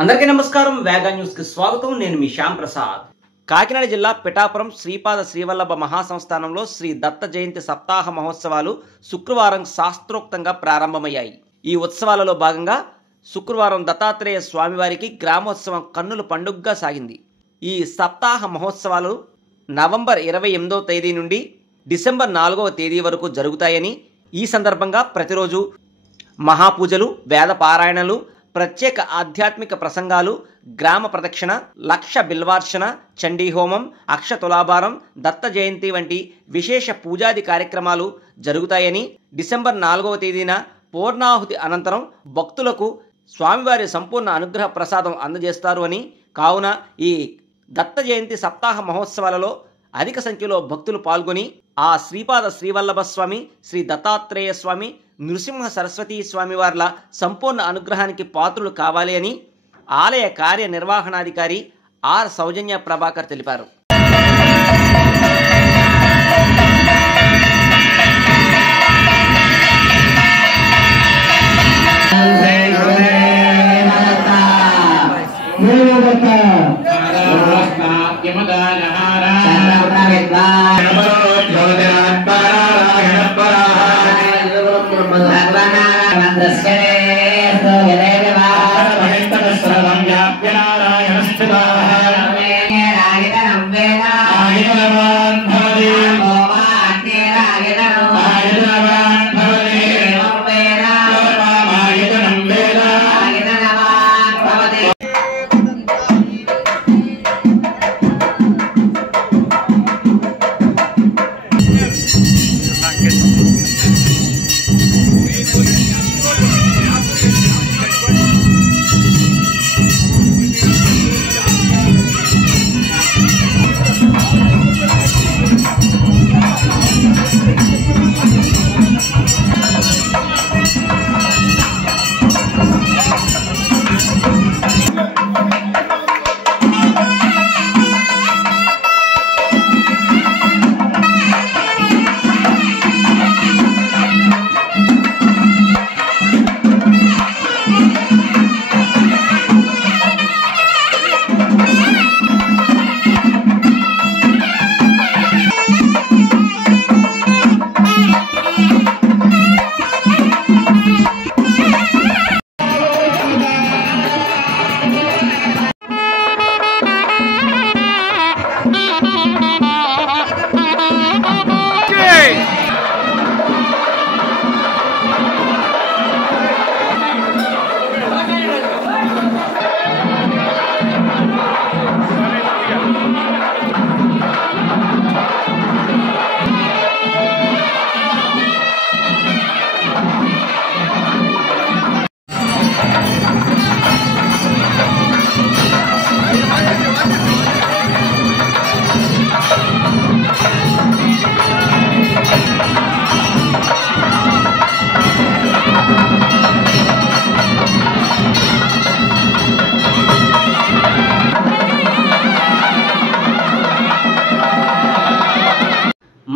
అందరికీ నమస్కారం. వేగా న్యూస్ కి స్వాగతం. నేను మీ శ్యామ్ ప్రసాద్. కాకినాడ జిల్లా పిఠాపురం శ్రీపాద శ్రీవల్లభ మహాసంస్థానంలో శ్రీ దత్త జయంతి సప్తాహ మహోత్సవాలు శుక్రవారం శాస్త్రోక్తంగా ప్రారంభమయ్యాయి. ఈ ఉత్సవాలలో భాగంగా శుక్రవారం దత్తాత్రేయ స్వామివారికి గ్రామోత్సవం కన్నుల పండుగగా సాగింది. ఈ సప్తాహ మహోత్సవాలు నవంబర్ 28వ తేదీ నుండి డిసెంబర్ 4వ తేదీ వరకు జరుగుతాయని, ఈ సందర్భంగా ప్రతిరోజు మహాపూజలు, వేద పారాయణలు, ప్రత్యేక ఆధ్యాత్మిక ప్రసంగాలు, గ్రామ ప్రదక్షిణ, లక్ష బిల్వార్చన, చండీ హోమం, అక్ష తులాభారం, దత్త జయంతి వంటి విశేష పూజాది కార్యక్రమాలు జరుగుతాయని, డిసెంబర్ 4వ తేదీన పూర్ణాహుతి అనంతరం భక్తులకు స్వామివారి సంపూర్ణ అనుగ్రహ ప్రసాదం అందజేస్తారు అని, కావున ఈ దత్త జయంతి సప్తాహ మహోత్సవాలలో అధిక సంఖ్యలో భక్తులు పాల్గొని ఆ శ్రీపాద శ్రీవల్లభ స్వామి, శ్రీ దత్తాత్రేయ స్వామి, నృసింహ సరస్వతీ స్వామి వార్ల సంపూర్ణ అనుగ్రహానికి పాత్రులు కావాలి అని ఆలయ కార్యనిర్వహణాధికారి ఆర్ సౌజన్య ప్రభాకర్ తెలిపారు.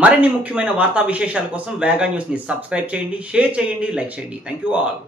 మరిన్ని ముఖ్యమైన వార్తా విశేషాల కోసం వేగా న్యూస్ ని సబ్స్క్రైబ్ చేయండి, షేర్ చేయండి, లైక్ చేయండి. Thank you all.